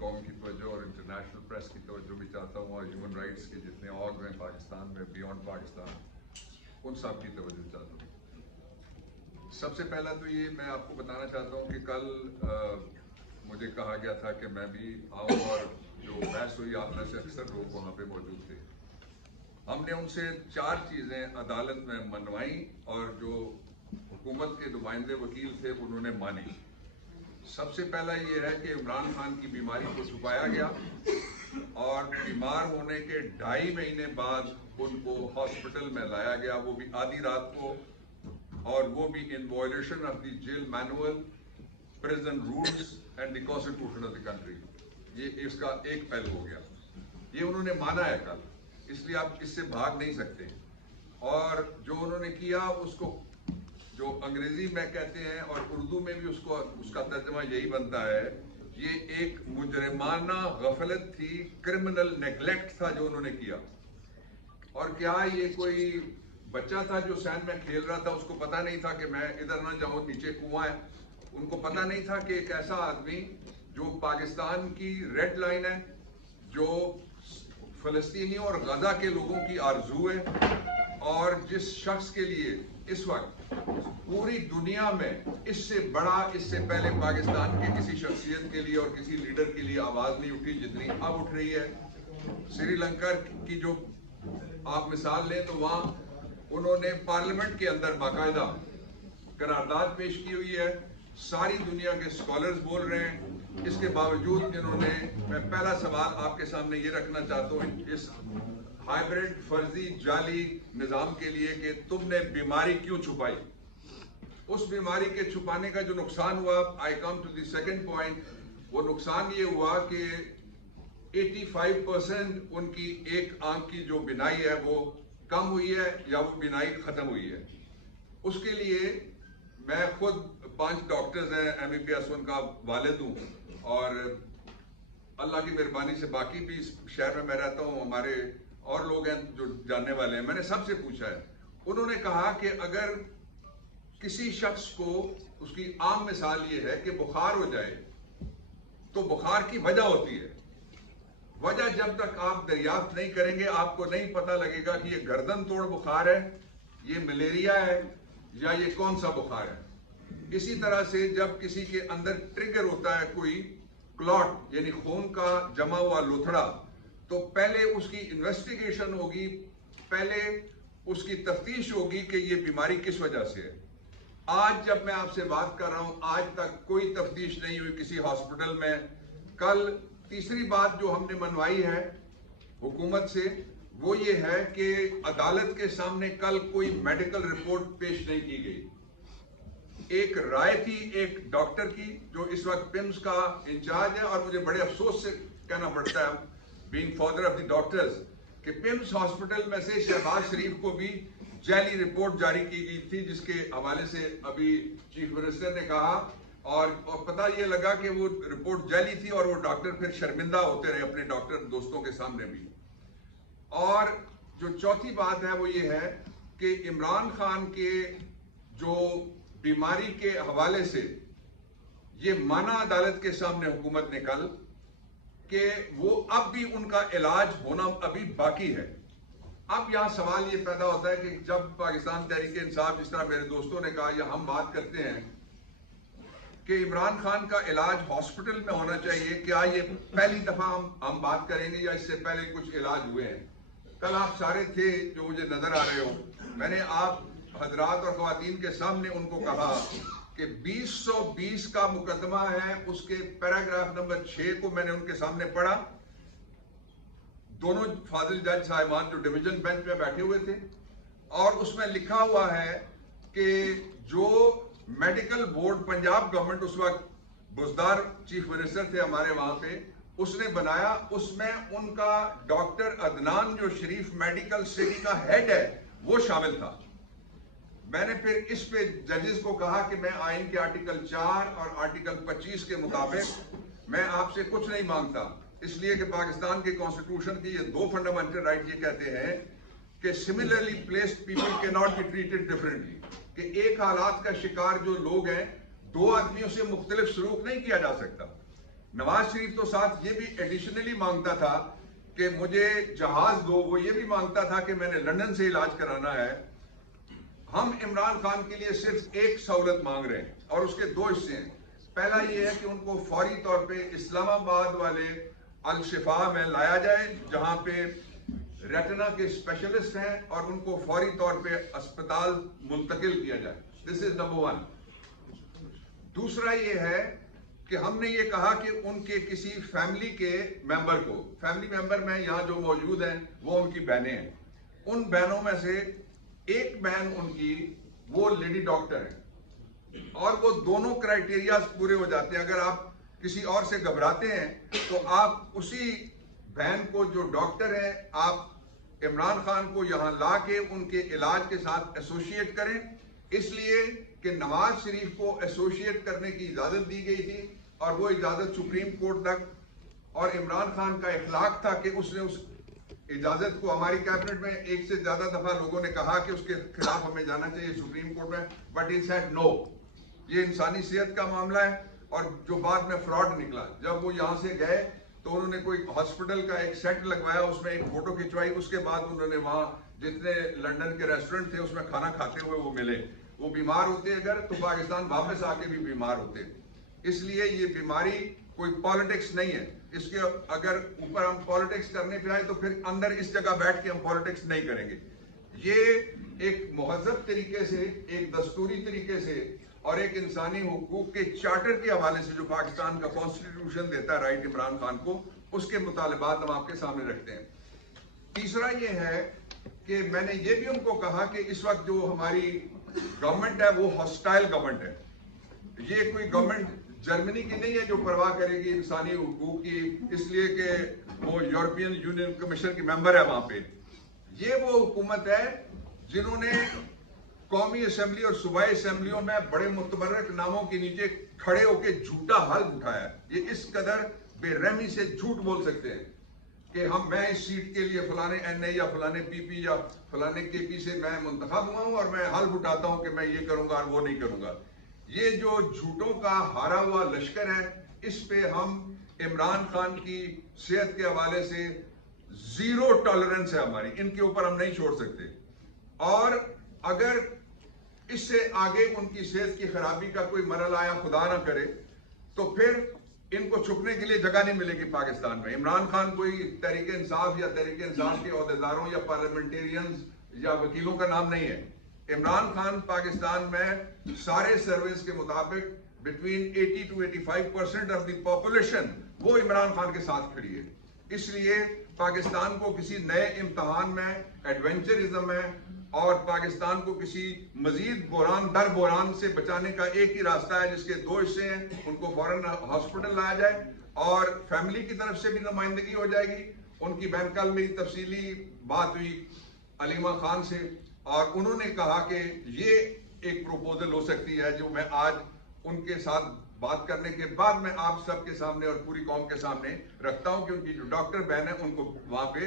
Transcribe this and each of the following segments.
कौम की तवज्जो और इंटरनेशनल प्रेस की तवज्जो भी चाहता हूँ, और ह्यूमन राइट्स के जितने ऑर्ग हैं पाकिस्तान में, बियॉन्ड पाकिस्तान, उन सब की तवज्जो चाहता हूँ। सबसे पहला तो ये मैं आपको बताना चाहता हूँ कि कल मुझे कहा गया था कि मैं भी आऊँ, और जो बहस हुई आप में से अक्सर लोग वहाँ पे मौजूद थे। हमने उनसे 4 चीज़ें अदालत में मनवाई, और जो हुकूमत के नुमाइंदे वकील थे उन्होंने मानी। सबसे पहला ये है कि इमरान खान की बीमारी को छुपाया गया, और बीमार होने के 2.5 महीने बाद उनको हॉस्पिटल में लाया गया, वो भी आधी रात को, और वो भी in violation of the jail manual, prison rules and the constitution of the country. ये इसका एक पहलू हो गया। ये उन्होंने माना है कल, इसलिए आप इससे भाग नहीं सकते। और जो उन्होंने किया उसको जो अंग्रेजी में कहते हैं और उर्दू में भी उसका तर्जमा यही बनता है, ये एक मुजरिमाना गफलत थी, क्रिमिनल नेग्लेक्ट था जो उन्होंने किया। और क्या ये कोई बच्चा था जो सैंड में खेल रहा था, उसको पता नहीं था कि मैं इधर ना जाऊं, नीचे कुआं है? उनको पता नहीं था कि एक ऐसा आदमी जो पाकिस्तान की रेड लाइन है, जो फलस्तीनियों और गजा के लोगों की आरजू है, और जिस शख्स के लिए इस वक्त पूरी दुनिया में इससे पहले पाकिस्तान के किसी शख्सियत के लिए और किसी लीडर के लिए आवाज नहीं उठी जितनी अब उठ रही है। श्रीलंका की जो आप मिसाल लें तो वहां उन्होंने पार्लियामेंट के अंदर बाकायदा करारदाद पेश की हुई है, सारी दुनिया के स्कॉलर्स बोल रहे हैं। इसके बावजूद इन्होंने, मैं पहला सवाल आपके सामने ये रखना चाहता हूँ इस हाइब्रिड फर्जी जाली निजाम के लिए कि तुमने बीमारी क्यों छुपाई। उस बीमारी के छुपाने का जो नुकसान हुआ, I come to the second point, वो नुकसान ये हुआ कि 85% उनकी एक आंख की जो बिनाई है वो कम हुई है, या वो बिनाई खत्म हुई है। उसके लिए मैं खुद 5 डॉक्टर्स हैं, MBBS उनका वालिद हूँ, और अल्लाह की मेहरबानी से बाकी भी इस शहर में मैं रहता हूँ, हमारे और लोग हैं जो जानने वाले हैं। मैंने सबसे पूछा है, उन्होंने कहा कि अगर किसी शख्स को, उसकी आम मिसाल ये है कि बुखार हो जाए तो बुखार की वजह होती है। वजह जब तक आप दरियाफ्त नहीं करेंगे आपको नहीं पता लगेगा कि ये गर्दन तोड़ बुखार है, ये मलेरिया है, या ये कौन सा बुखार है। इसी तरह से जब किसी के अंदर ट्रिगर होता है कोई क्लॉट यानी खून का जमा हुआ लोथड़ा, तो पहले उसकी इन्वेस्टिगेशन होगी, पहले उसकी तफ्तीश होगी कि ये बीमारी किस वजह से है। आज जब मैं आपसे बात कर रहा हूं, आज तक कोई तफ्तीश नहीं हुई किसी हॉस्पिटल में। कल तीसरी बात जो हमने मनवाई है हुकूमत से वो ये है कि अदालत के सामने कल कोई मेडिकल रिपोर्ट पेश नहीं की गई। एक राय थी एक डॉक्टर की जो इस वक्त पिम्स का इंचार्ज है, और मुझे बड़े अफसोस से कहना पड़ता है being father of the doctors कि पिम्स हॉस्पिटल में से शहबाज शरीफ को भी जाली रिपोर्ट जारी की गई थी, जिसके हवाले से अभी चीफ मिनिस्टर ने कहा, और पता ये लगा कि वो रिपोर्ट जाली थी, और वो डॉक्टर फिर शर्मिंदा होते रहे अपने डॉक्टर दोस्तों के सामने भी। और जो चौथी बात है वो ये है कि इमरान खान के जो बीमारी के हवाले से ये माना अदालत के सामने हुकूमत ने कल कि वो अब भी उनका इलाज होना अभी बाकी है। अब यहां सवाल ये पैदा होता है कि जब पाकिस्तान तहरीक इंसाफ, जिस तरह मेरे दोस्तों ने कहा, या हम बात करते हैं कि इमरान खान का इलाज हॉस्पिटल में होना चाहिए, क्या ये पहली दफा हम बात करेंगे या इससे पहले कुछ इलाज हुए हैं? कल आप सारे थे जो मुझे नजर आ रहे हो, मैंने आप हजरात और खवातीन के सामने उनको कहा कि 2020 का मुकदमा है, उसके पैराग्राफ नंबर 6 को मैंने उनके सामने पढ़ा। दोनों फाजिल जज साहिबान जो डिवीजन बेंच में बैठे हुए थे, और उसमें लिखा हुआ है कि जो मेडिकल बोर्ड पंजाब गवर्नमेंट, उस वक्त बुजदार चीफ मिनिस्टर थे हमारे वहां पे, उसने बनाया, उसमें उनका डॉक्टर अदनान जो शरीफ मेडिकल सिटी का हेड है वो शामिल था। मैंने फिर इस पे जजेस को कहा कि मैं आइन के आर्टिकल 4 और आर्टिकल 25 के मुताबिक मैं आपसे कुछ नहीं मांगता, इसलिए कि पाकिस्तान के कॉन्स्टिट्यूशन की ये 2 फंडामेंटल राइट ये कहते हैं कि similarly placed people can not be treated differently, कि एक हालात का शिकार जो लोग हैं 2 आदमियों से मुख्तलिफ सलूक नहीं किया जा सकता। नवाज शरीफ तो साथ ये भी एडिशनली मांगता था कि मुझे जहाज दो, वो ये भी मांगता था कि मैंने लंदन से इलाज कराना है। हम इमरान खान के लिए सिर्फ एक सहूलत मांग रहे हैं और उसके दो हिस्से हैं। पहला ये है कि उनको फौरी तौर पे इस्लामाबाद वाले अल शिफा में लाया जाए जहां पे रेटिना के स्पेशलिस्ट हैं और उनको फौरी तौर पे अस्पताल मुंतकिल किया जाए। This is number 1। दूसरा ये है कि हमने ये कहा कि उनके किसी फैमिली के मेंबर को, फैमिली मेंबर में यहाँ जो मौजूद हैं वो उनकी बहनें हैं, उन बहनों में से एक बहन उनकी वो लेडी डॉक्टर है और वो दोनों क्राइटेरिया पूरे हो जाते हैं। अगर आप किसी और से घबराते हैं तो आप उसी बहन को जो डॉक्टर है आप इमरान खान को यहाँ ला के उनके इलाज के साथ एसोसिएट करें, इसलिए कि नवाज शरीफ को एसोसिएट करने की इजाजत दी गई थी और वो इजाजत सुप्रीम कोर्ट तक, और इमरान खान का इखलाक था कि उसने उस इजाजत को, हमारी कैबिनेट में एक से ज्यादा दफा लोगों ने कहा कि उसके खिलाफ हमें जाना चाहिए सुप्रीम कोर्ट में, बट ही सेड नो। ये इंसानी सेहत का मामला है और जो बाद में फ्रॉड निकला, जब वो यहाँ से गए तो उन्होंने कोई हॉस्पिटल का एक सेट लगवाया, उसमें एक फोटो खिंचवाई, उसके बाद उन्होंने वहां जितने लंदन के रेस्टोरेंट थे उसमें खाना खाते हुए वो मिले। वो बीमार होते अगर तो पाकिस्तान वापस आके भी बीमार होते। इसलिए ये बीमारी कोई पॉलिटिक्स नहीं है। इसके अगर ऊपर हम पॉलिटिक्स करने पे आए तो फिर अंदर इस जगह बैठ के हम पॉलिटिक्स नहीं करेंगे। ये एक मुहज़्ज़ब तरीके से, एक दस्तूरी तरीके से और एक इंसानी हुकूक के चार्टर के हवाले से जो पाकिस्तान का कॉन्स्टिट्यूशन देता है राइट इमरान खान को, उसके मुतालबात हम आपके सामने रखते हैं। तीसरा ये है कि मैंने ये भी उनको कहा कि इस वक्त जो हमारी गवर्नमेंट है वो हॉस्टाइल गवर्नमेंट है। ये कोई गवर्नमेंट जर्मनी की नहीं है जो परवाह करेगी इंसानी हुकूक की, इसलिए कि वो यूरोपियन यूनियन कमीशन की मेंबर है वहां पे। ये वो हुकूमत है जिन्होंने कौमी असेंबली और सूबाई असेंबलियों में बड़े मुतबर्रक नामों के नीचे खड़े होकर झूठा हल्फ उठाया। ये इस कदर बेरहमी से झूठ बोल सकते हैं कि मैं इस सीट के लिए फलाने NA या फलाने PP या फलाने KP से मैं मुंतखब हुआ हूं और मैं हल्फ उठाता हूं कि मैं ये करूंगा और वो नहीं करूंगा। ये जो झूठों का हारा हुआ लश्कर है, इस पे हम इमरान खान की सेहत के हवाले से जीरो टॉलरेंस है हमारी, इनके ऊपर हम नहीं छोड़ सकते। और अगर इससे आगे उनकी सेहत की खराबी का कोई मरहला आया, खुदा ना करे, तो फिर इनको छुपने के लिए जगह नहीं मिलेगी पाकिस्तान में। इमरान खान कोई तहरीक इंसाफ या तहरीक इंसाफ के ओहदेदारों या पार्लियामेंटेरियंस या वकीलों का नाम नहीं है। इमरान खान पाकिस्तान में सारे सर्वेस के मुताबिक between 80 to 85% of the population वो इमरान खान के साथ खड़ी है। इसलिए पाकिस्तान को किसी नए इम्तहान में, एडवेंचरिज्म में और पाकिस्तान को किसी मजीद बोरान दर बोरान से बचाने का एक ही रास्ता है, जिसके दो हिस्से हैं। उनको फौरन हॉस्पिटल लाया जाए और फैमिली की तरफ से भी नुमाइंदगी हो जाएगी। उनकी बहन, कल मेरी तफसीली बात हुई अलीमा खान से और उन्होंने कहा कि ये एक प्रपोजल हो सकती है जो मैं आज उनके साथ बात करने के बाद मैं आप सबके सामने और पूरी कौम के सामने रखता हूं कि उनकी जो डॉक्टर बहन है उनको वहां पे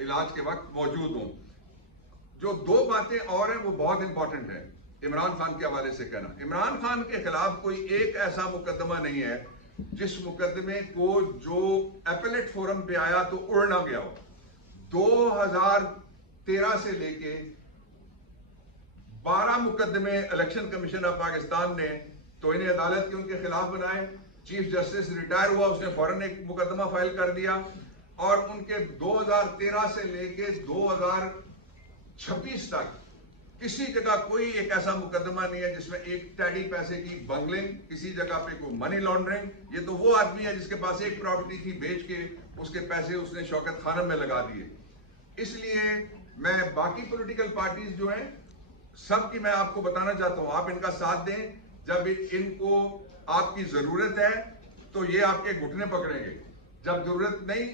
इलाज के वक्त मौजूद हों। जो दो बातें और हैं वो बहुत इंपॉर्टेंट है इमरान खान के हवाले से कहना। इमरान खान के खिलाफ कोई एक ऐसा मुकदमा नहीं है जिस मुकदमे को जो एपेलेट फोरम पे आया तो उड़ ना गया हो। 2013 से लेके 12 मुकदमे इलेक्शन कमीशन ऑफ पाकिस्तान ने तो इन्हें अदालत के उनके खिलाफ बनाए। चीफ जस्टिस रिटायर हुआ, उसने फौरन एक मुकदमा फाइल कर दिया और उनके 2013 से लेके 2026 तक किसी जगह कोई एक ऐसा मुकदमा नहीं है जिसमें एक टैडी पैसे की बंगलिंग, किसी जगह पे कोई मनी लॉन्ड्रिंग। ये तो वो आदमी है जिसके पास एक प्रॉपर्टी थी, बेच के उसके पैसे उसने शौकत खानम में लगा दिए। इसलिए मैं बाकी पॉलिटिकल पार्टीज जो हैं सब की मैं आपको बताना चाहता हूं, आप इनका साथ दें। जब इनको आपकी जरूरत है तो ये आपके घुटने पकड़ेंगे, जब जरूरत नहीं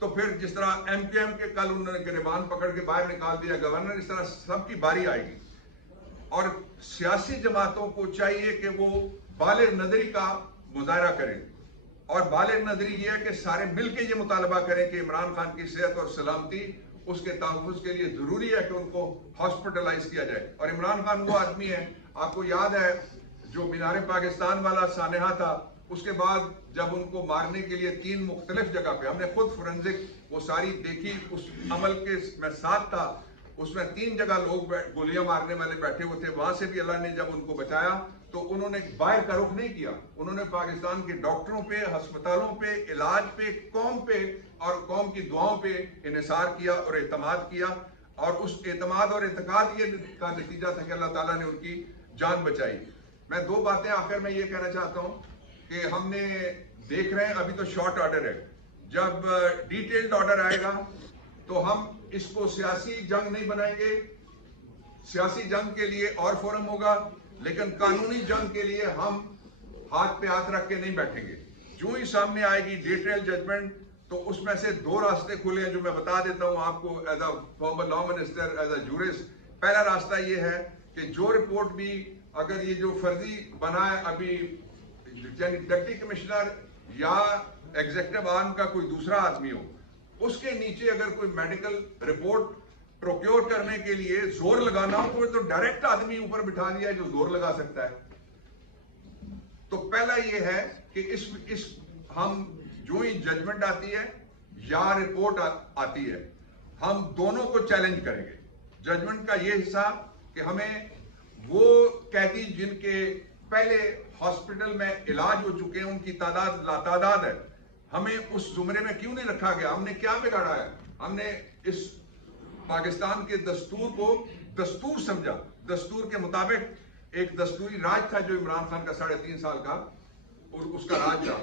तो फिर जिस तरह MQM के कल उन्होंने गिरबान पकड़ के बाहर निकाल दिया गवर्नर, इस तरह सबकी बारी आएगी। और सियासी जमातों को चाहिए कि वो बालिग नजरी का मुजाहरा करें और बालिग नजरी ये है कि सारे मिलकर ये मुतालबा करें कि इमरान खान की सेहत और सलामती, उसके तहफ़्फ़ुज़ के लिए जरूरी है कि उनको हॉस्पिटलाइज किया जाए। और इमरान खान वो आदमी है, आपको याद है जो मीनार पाकिस्तान वाला सानहा था, اس کے بعد جب ان کو مارنے کے لیے 3 مختلف جگہ پہ ہم نے خود فورنزک وہ ساری دیکھی، اس عمل کے میں ساتھ تھا، اس میں 3 جگہ لوگ گولیاں مارنے والے بیٹھے ہوئے تھے، وہاں سے بھی اللہ نے جب ان کو بچایا تو انہوں نے باہر کا رخ نہیں کیا، انہوں نے پاکستان کے ڈاکٹروں پہ، ہسپتالوں پہ، علاج پہ، قوم پہ اور قوم کی دعاؤں پہ انحصار کیا اور اعتماد کیا، اور اس اعتماد اور اعتقاد یہ کا نتیجہ تھا کہ اللہ تعالیٰ نے ان کی جان بچائی۔ میں 2 باتیں آخر میں یہ کہنا چاہتا ہوں کہ ہم نے دیکھ رہے ہیں ابھی تو شارٹ آرڈر ہے، جب ڈیٹیلڈ آرڈر آئے گا تو ہم اس کو سیاسی جنگ نہیں بنائیں گے، سیاسی جنگ کے لیے اور فورم ہوگا، لیکن قانونی جنگ کے لیے ہم ہاتھ پہ ہاتھ رکھ کے نہیں بیٹھیں گے۔ جو ہی سامنے آئے گی ڈیٹیل ججمنٹ تو اس میں سے 2 راستے کھلے ہیں جو میں بتا دیتا ہوں آپ کو as a former law minister, as a jurist. پہلا راستہ یہ ہے کہ جو رپورٹ بھی اگر یہ جو فرضی بنا ہے ابھی یعنی ڈپٹی کمشنر یا ایگزیکٹو آرم کا کوئی دوسرا آدمی ہو، اس کے نیچے اگر کوئی میڈیکل رپورٹ پروکیور کرنے کے لیے زور لگانا ہو تو ڈائریکٹ آدمی اوپر بٹھا دیا ہے جو زور لگا سکتا ہے۔ تو پہلا یہ ہے کہ اس ہم جو ہی ججمنٹ آتی ہے یا رپورٹ آتی ہے ہم دونوں کو چیلنج کریں گے۔ ججمنٹ کا یہ حصہ کہ ہمیں وہ قیدی جن کے پہلے ہاسپٹل میں علاج ہو چکے ہیں ان کی تعداد لاتعداد ہے، ہمیں اس زمرے میں کیوں نہیں رکھا گیا؟ ہم نے کیا بگاڑا ہے؟ ہم نے اس پاکستان کے دستور کو دستور سمجھا، دستور کے مطابق ایک دستوری راج تھا جو عمران خان کا 3.5 سال کا اور اس کا راج تھا۔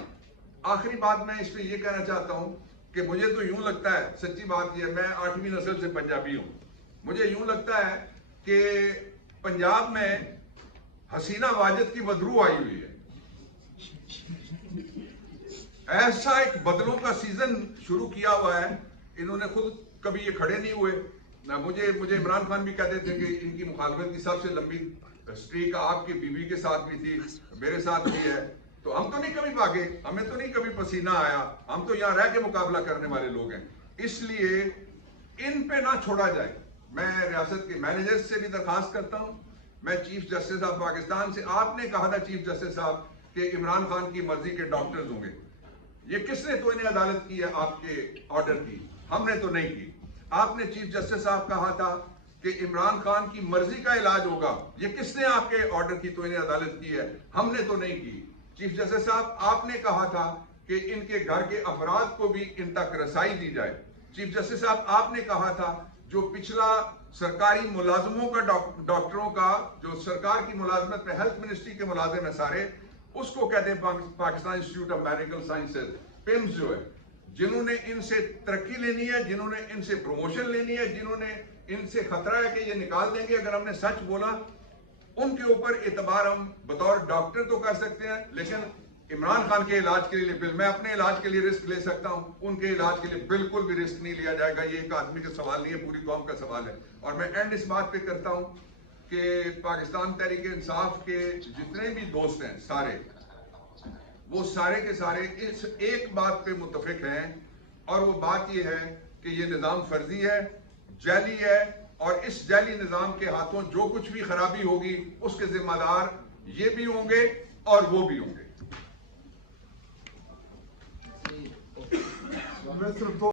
آخری بات میں اس پہ یہ کہنا چاہتا ہوں کہ مجھے تو یوں لگتا ہے، سچی بات یہ، میں 8ویں نسل سے پنجابی ہوں، مجھے یوں لگتا ہے کہ پنجاب میں حسینہ واجد کی بدرو آئی ہوئی ہے۔ ایسا ایک بدلوں کا سیزن شروع کیا ہوا ہے، انہوں نے خود کبھی یہ کھڑے نہیں ہوئے۔ مجھے عمران خان بھی کہتے تھے کہ ان کی مخالفت کی سب سے لمبی سٹریک آپ کی بیوی کے ساتھ بھی تھی، میرے ساتھ بھی ہے، تو ہم تو نہیں کبھی بھاگے، ہمیں تو نہیں کبھی پسینہ آیا، ہم تو یہاں رہ کے مقابلہ کرنے والے لوگ ہیں۔ اس لیے ان پہ نہ چھوڑا جائے۔ میں ریاست کے مینیجر سے بھی درخواست کرتا ہوں، میں چیف جسٹس آف پاکستان سے، آپ نے کہا تھا چیف جسٹس صاحب کہ عمران خان کی مرضی کے ڈاکٹرز ہوں گے، یہ کس نے توہین عدالت کی ہے آپ کے آرڈر کی؟ ہم نے تو نہیں کی۔ آپ نے چیف جسٹس صاحب کہا تھا کہ عمران خان کی مرضی کا علاج ہوگا، یہ کس نے آپ کے آرڈر کی توہین عدالت کی ہے؟ ہم نے تو نہیں کی۔ چیف جسٹس صاحب آپ نے کہا تھا کہ ان کے گھر کے افراد کو بھی ان تک رسائی دی جائے۔ چیف جسٹس صاحب آپ نے کہا تھا جو پچھلا سرکاری ملازموں کا ڈاکٹروں کا جو سرکار کی ملازمت میں ہیلتھ منسٹری کے ملازم ہیں سارے، اس کو کہتے ہیں Pakistan institute of medical sciences, PIMS جو ہے، جنہوں نے ان سے ترقی لینی ہے، جنہوں نے ان سے پروموشن لینی ہے، جنہوں نے ان سے خطرہ ہے کہ یہ نکال دیں گے اگر ہم نے سچ بولا، ان کے اوپر اعتبار ہم بطور ڈاکٹر تو کر سکتے ہیں، لیکن عمران خان کے علاج کے لیے میں اپنے علاج کے لیے رسک لے سکتا ہوں، ان کے علاج کے لیے بالکل بھی رسک نہیں لیا جائے گا۔ یہ ایک آدمی کا سوال نہیں ہے، پوری قوم کا سوال ہے۔ اور میں اینڈ اس بات پہ کرتا ہوں کہ پاکستان تحریک انصاف کے جتنے بھی دوست ہیں سارے، وہ سارے کے سارے اس ایک بات پہ متفق ہیں، اور وہ بات یہ ہے کہ یہ نظام فرضی ہے، جعلی ہے، اور اس جعلی نظام کے ہاتھوں جو کچھ بھی خرابی ہوگی اس کے ذمہ دار یہ بھی ہوں گے اور وہ بھی ہوں گے۔